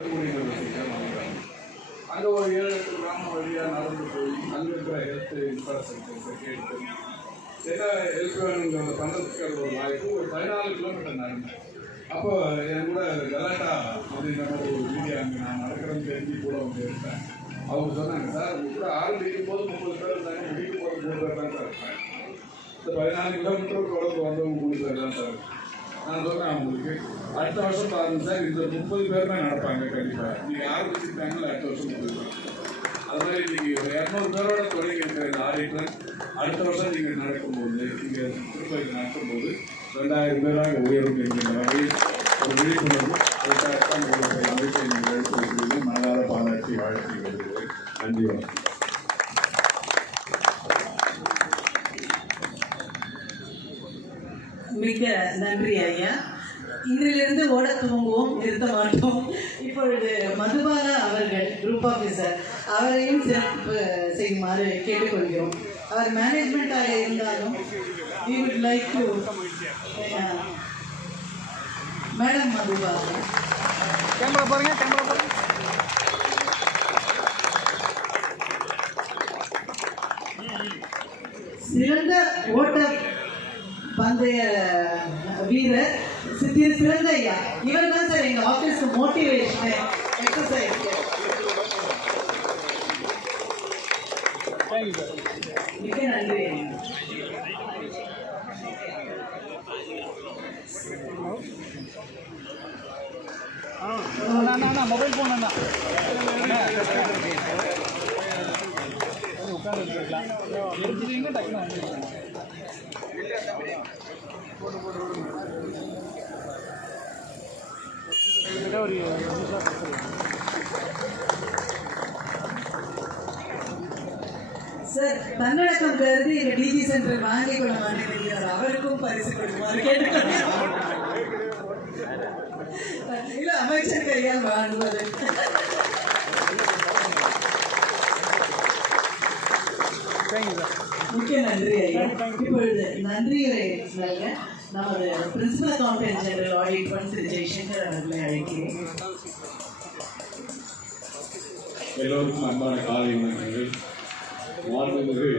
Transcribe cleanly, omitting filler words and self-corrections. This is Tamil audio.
அங்கே ஒரு 7-8 கிராமம் வழியாக நடந்து போய் அங்கே இருக்கிற ஹெல்த் இன்ஃப்ராஸ்ட்ரக்சர்ஸை கேட்டு ஏன்னா ஹெல்த் வேணுங்கிற பண்ணுறதுக்கு அது ஒரு வாய்ப்பு ஒரு 14 கிலோமீட்டர் நடந்தேன். அப்போ என் கூட கலாட்டா அப்படின்ற மாதிரி ஒரு மீடியா அங்கே நான் நடக்கிறேன்னு தெரிஞ்சு கூட அவங்க இருப்பேன். அவங்க சொன்னாங்க, சார் உங்க கூட ஆரம்பிக்கும் போது 30 பேர் இருந்தாங்க, முடிக்க போகிற 3 பேர் தான் சார் இருப்பேன். இந்த 14 கிலோமீட்டர் தொடர்ந்து வந்தவங்க 3 பேர் தான் சார். நான் சொல்கிறேன் அவங்களுக்கு, அடுத்த வருஷம் பாருங்க சார், இந்த 30 பேர் தான் நடப்பாங்க கண்டிப்பாக. நீங்கள் ஆரம்பிச்சிருக்காங்களா அடுத்த வருஷம் 30 பேர். அது மாதிரி இன்னைக்கு 200 பேரோட தொடங்கி இருக்கிற இந்த ஆடிட்டர் அடுத்த வருஷம் நீங்கள் நடக்கும்போது நீங்கள் திருப்பதி நடக்கும்போது 2000 பேராக உயரும் என்கிற வகையில் ஒரு விழிப்புணர்வு அதற்காகத்தான் உங்களுடைய அமைப்பை நீங்கள் எடுத்து மனதார பாராட்டி வாழ்த்தி வருகிறேன். நன்றி. மிக நன்றி ஐயா. இன்றிலிருந்து ஓட துவங்குவோம், நிறுத்த மாட்டோம். இப்பொழுது மதுபாலா அவர்கள் குரூப் ஆஃபீஸர் அவரையும் சிறப்பு செய்யுமாறு கேட்டுக்கொள்கிறோம். அவர் மேனேஜ்மெண்ட்டாக இருந்தாலும் we would like to madam Madhubala camera பாருங்க. சிறந்த ஓட்ட பந்தய வீரர் சிறந்த ஐயா. இவர் தான் சார் எங்க ஆபீஸ் மோட்டிவேஷன் எக்ஸசைஸ். மிக நன்றி. மொபைல் போன் உட்காந்துருக்கலாம் எடுத்துட்டீங்க டக்குன்னு வந்துருக்கீங்க. சார் தன்னடக்கம் கருதி எங்க டிஜி சென்டர் வாங்கிக் கொள்ள மாட்டேங்கிறார். அவருக்கும் பரிசு கொடுக்குமாறு கேட்டுக்கொள்கிறோம். இல்ல அமைச்சர் கையால் வாங்குவது. மிக்க நன்றி ஐயா. இப்பொழுது நன்றியுரை சொல்ல நமது principal accountant general audit fund திரு ஜெய்சங்கர் அவர்களை அழைக்கிறேன். எல்லோருக்கும் அன்பான காலை வணக்கங்கள். மாண்புமிகு